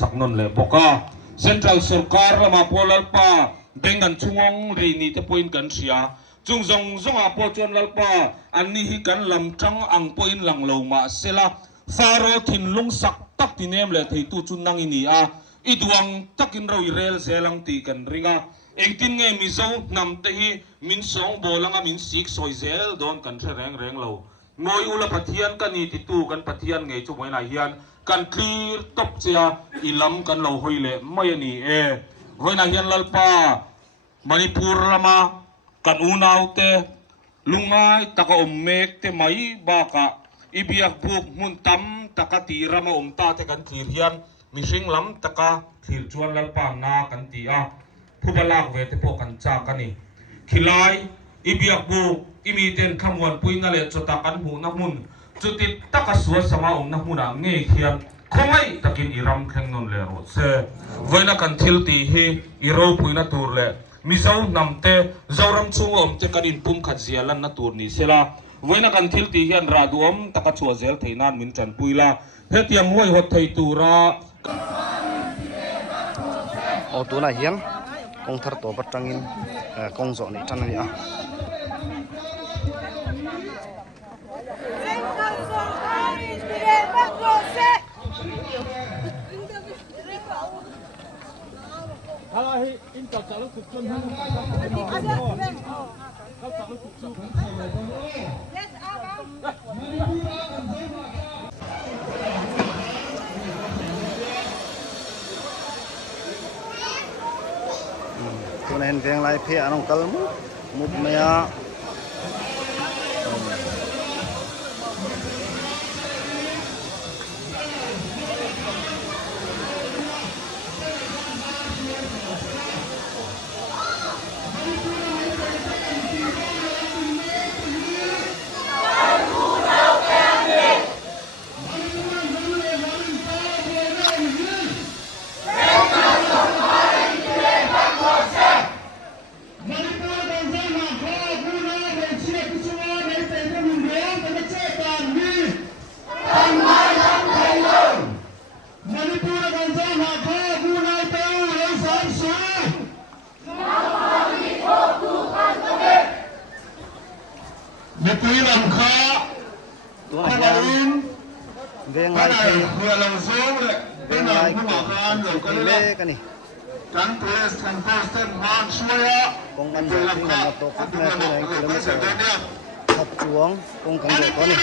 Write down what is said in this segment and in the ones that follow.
saknon le boka central sarkar lama polalpa bengan chungong ri ni te point kan sia chung zong zonga po chon lalpa anni hi kan lam tang ang point lang lo ma sela faro thin lung sak tak ti nem le thei tu chun nang ini a iduang takin roi rel zelang ti kan ringa 18 nge mi zo nam te hi min song bolanga min sik soizel don kan reng lo noi ula pathian kan ni ti tu kan pathian nge chu moina hian kan clear top chia ilam kan lo hoile mai ani e hoina hian lalpa manipur lama kan unaw te lungai taka ommek te mai baka ibiak buk mun tam taka tirama omta te kan thir hian mihring lam taka thir chuan lalpa na kan ti a phubalak ve te po kan cha kani khilai ibiak buk imi ten khamwan puina le chota kan hu na mun chuti taka suwa sama om na huna nge khian khomai takin iram khengnon le ro se voina kan thil ti hi iro puina tur le mizo namte zoram chu om te kan in pum khat zialan na tur ni sela voina kan thil ti hian radu om taka chua zel theinan min chan puila hetiam hoi hot thei tura o tu na hian kong thar to batangin kong zo ni tan ni a Halahi in tak kalau kutun hang. Kau tak lu kutun. tu na hen veng lai phe anong kal mu mut maya Nepui lam kha tu na hian veng lai phe hua lam zong le veng lai ko le kani kan press kan constant man suya kong kan zo ting na to khat na tu na kilometer khat chuang kong kan zo ko ni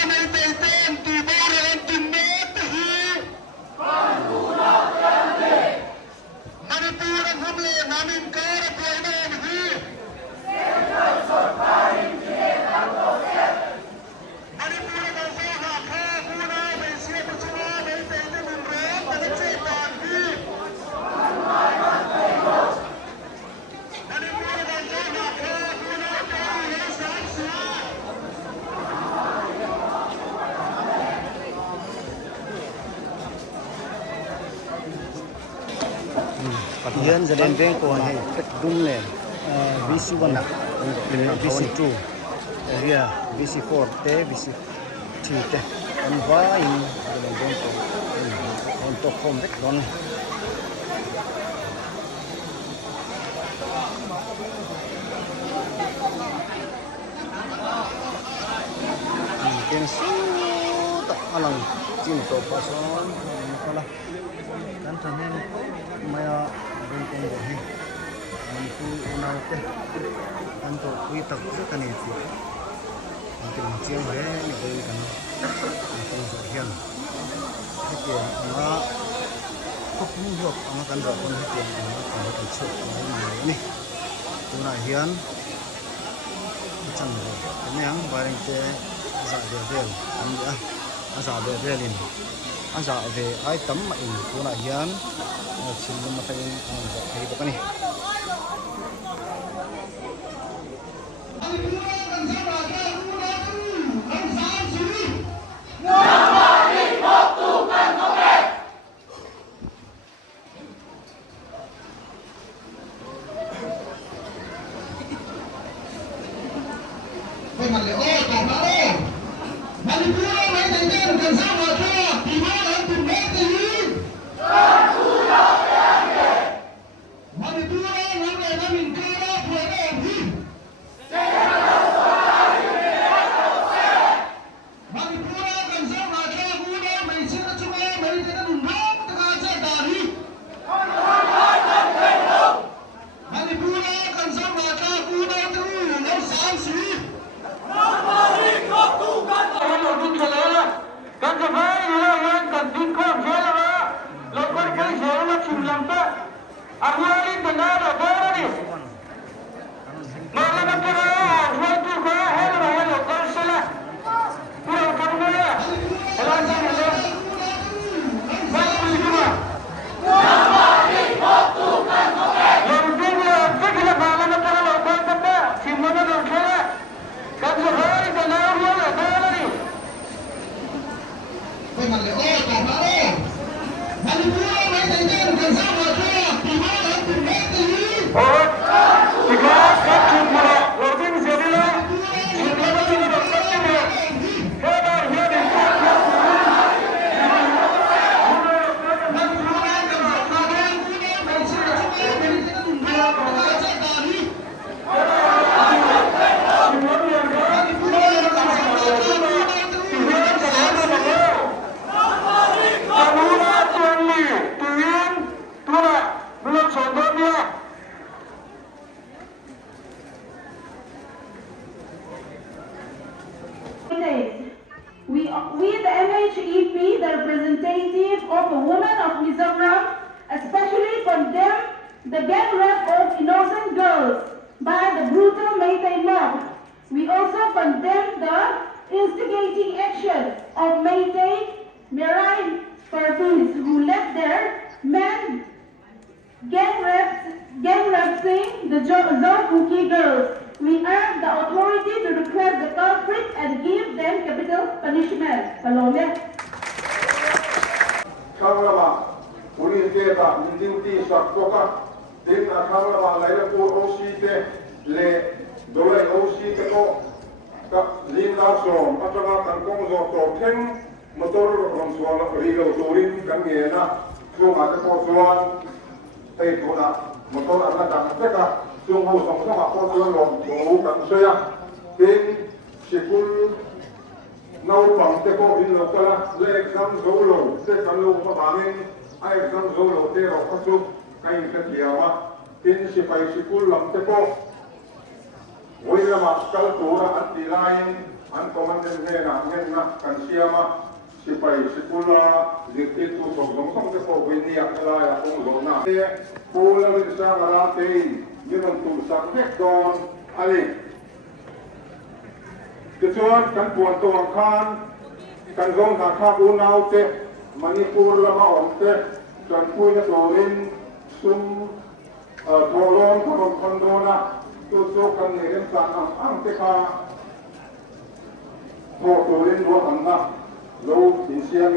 hian zaden veng ko he pek dum le VC1 na VC2 area VC4 te VC3 te an va in zaden veng ko on to khom vek don ken su ta alang chin to pa son kala kan tan hen maya bên con của mình cứ nào thế ăn tổ quy tập rất là nhiều chuyện mình tìm chiêu với những cái con rồi hiền cái chuyện nó không phù hợp nó cần rồi con cái chuyện nó còn có thực sự nó này chỗ này hiền chẳng rồi cái miếng và những cái dạ về ăn nữa dạ về liền ăn dạ về ai tấm mà in chỗ này hiền xin lỗi matay thấy baka ni Manipura mấy thành viên cần sao mà cho thì nó là cùng hết thì We the MHEP, the representative of the women of Mizoram, especially condemn the gang rape of innocent girls by the brutal Meitei mob. We also condemn the instigating action of Meitei Merai Pervis, who left their men gang raping the Zokuki girls. We urge the authority to request the culprit and give them capital punishment. Palomia. Kanglama, Uri Deta, Minduti Sakoka, then a Kanglama, Layapo Osi, Le Dole Osi, Linda Som, Atama, Kankongo, Token, Motor from Swan, Rigo, Turin, Kangena, Suma, Swan, Taitona, Motor, Anataka, Sungo, Soma, Portugal, Kansaya, then Shikul. Nau bằng te ko in lo kala le exam solo te kalu ma bangin ai exam solo te ro kasu kai ka tiawa tin si pai si kul lam te ko woi la ma kal tura an ti lain an komandan ne na ngen na kan siama si pai si kula le te tu so dong te ko wei ni ya la ya kong lo na te pula le sa ngara te ni non tu sa te don ali kecuali kan puan tuang kan zong nak unau te Manipur lama on te kan punya torin sum tolong kondona tu kan negen sana ang te ka torin dua anda lo insiang